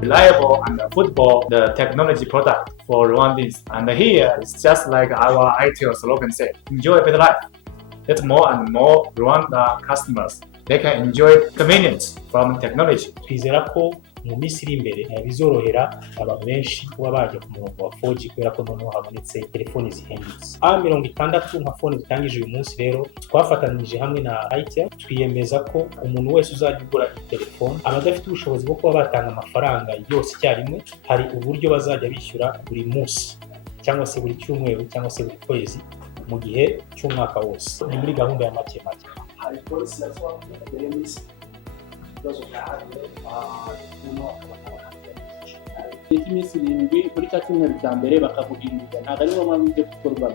reliable and affordable the technology product for Rwandans. And here it's just like our itel slogan said, enjoy a better life. Let more and more Rwanda customers they can enjoy convenience from technology. Twizera ko mu minsi iri imbere bizorohera abantu benshi kuba bajya ku murongo wa 4G kubera ko noneho habonetse telefoni zihendutse. A60 nka fone dutangije uyu munsi rero twafatanije hamwe na itel twiyemeza ko umuntu wese uzajya ugura telefone abadafite ubushobozi bwo kuba batanga amafaranga yose icyarimwe, hari uburyo bazajya bishyura buri munsi cyangwa se buri cyumweru cyangwa se buri kwezi mu gihe cy'umwaka wose. Ni muri gahunda ya make make. Iminsi 7 muri cya cyumweru cya mbere bakaguhindurira, ntabwo ari ngombwa ngo gukorwa,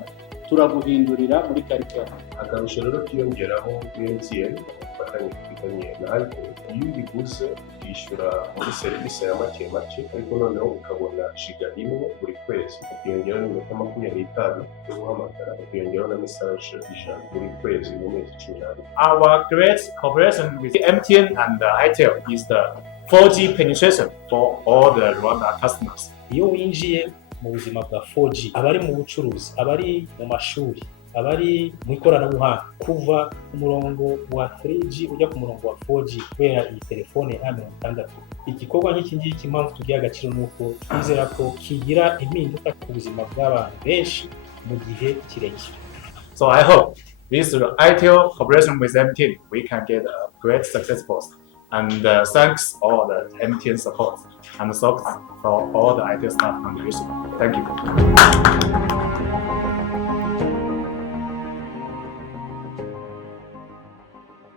turaguhindurira muri karikira. Akarusho rero kiyongeraho MTN bufatanye na itel, iyo ubiguze ukishyura muri serivisi ya make make, ariko noneho ukabona jiga imwe buri kwezi, ukiyongeraho n'iminota 25 yo guhamagara, ukiyongeraho na message 100 buri kwezi mu mezi 12. Our great cooperation with MTN and itel is the 4G penetration for all the Rwanda customers. Iyo winjiye mu buzima bwa 4G, abari mu bucuruzi, abari mu mashuri, abari mu ikoranabuhanga, kuva ku murongo wa 3G ujya ku murongo wa 4G kubera iyi telefone A60. Igikorwa nk'iki ngiki impamvu tugiye agaciro nuko twizera ko kigira impinduka ku buzima bw'abantu benshi mu gihe kirekire. So I hope with the itel cooperation with MTN we can get a great successful. And thanks all the MTN support and thanks for all the itel staff contribution. Thank you.